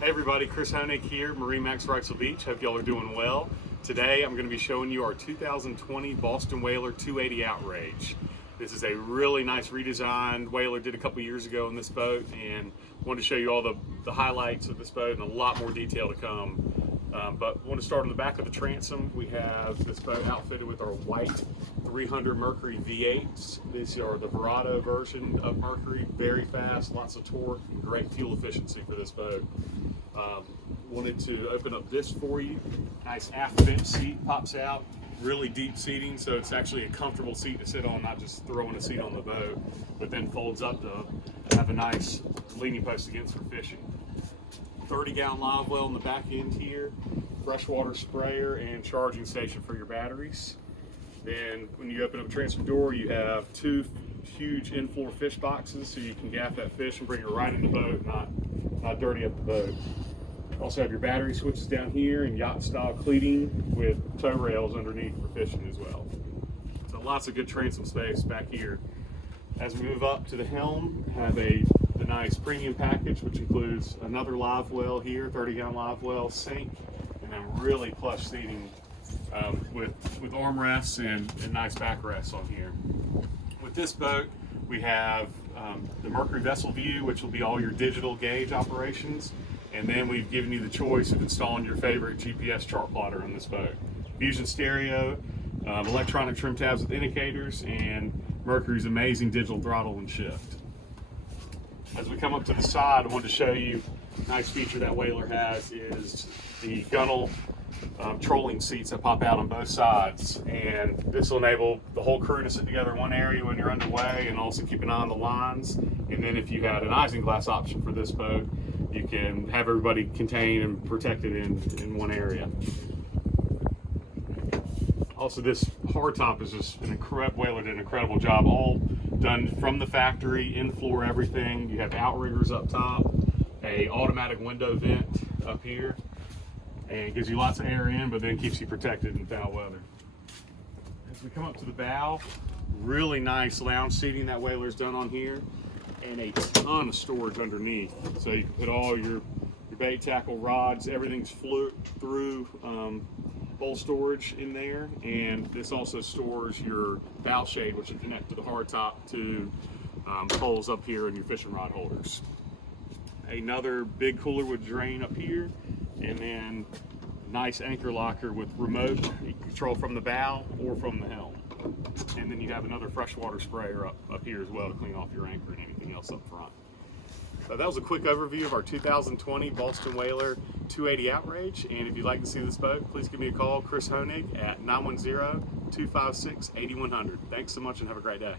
Hey everybody, Chris Honig here, MarineMax Wrightsville Beach. Hope y'all are doing well. Today I'm going to be showing you our 2020 Boston Whaler 280 Outrage. This is a really nice redesigned whaler, did a couple years ago in this boat, and wanted to show you all the highlights of this boat and a lot more detail to come. But I want to start on the back of the transom. We have this boat outfitted with our white 300 Mercury V8s. These are the Verado version of Mercury, very fast, lots of torque, and great fuel efficiency for this boat. Wanted to open up this for you. Nice aft bench seat pops out, really deep seating, so it's actually a comfortable seat to sit on, not just throwing a seat on the boat, but then folds up to have a nice leaning post against for fishing. 30-gallon live well in the back end here, freshwater sprayer and charging station for your batteries. Then when you open up the transom door, you have two huge in-floor fish boxes, so you can gaff that fish and bring it right in the boat, not dirty up the boat. Also have your battery switches down here and yacht style cleating with tow rails underneath for fishing as well. So lots of good transom space back here. As we move up to the helm, have the nice premium package, which includes another live well here, 30-gallon live well, sink, and then really plush seating with armrests and nice backrests on here. With this boat, we have the Mercury Vessel View, which will be all your digital gauge operations. And then we've given you the choice of installing your favorite GPS chart plotter on this boat. Fusion stereo, electronic trim tabs with indicators, and Mercury's amazing digital throttle and shift. As we come up to the side, I wanted to show you a nice feature that whaler has is the gunnel trolling seats that pop out on both sides. And this will enable the whole crew to sit together in one area when you're underway and also keep an eye on the lines. And then if you had an isinglass option for this boat, you can have everybody contained and protected in one area. Also, this hardtop is just an incredible whaler, did an incredible job, all done from the factory, in floor everything. You have outriggers up top, a automatic window vent up here, and gives you lots of air in, but then keeps you protected in foul weather. As we come up to the bow, really nice lounge seating that whaler's done on here, and a ton of storage underneath. So you can put all your bait, tackle, rods, everything's through bowl storage in there. And this also stores your bow shade, which will connect to the hardtop to poles up here in your fishing rod holders. Another big cooler with drain up here, and then nice anchor locker with remote control from the bow or from the helm. And then you have another freshwater sprayer up here as well to clean off your anchor and anything else up front. So that was a quick overview of our 2020 Boston Whaler 280 Outrage. And if you'd like to see this boat, please give me a call, Chris Honig, at 910-256-8100. Thanks so much and have a great day.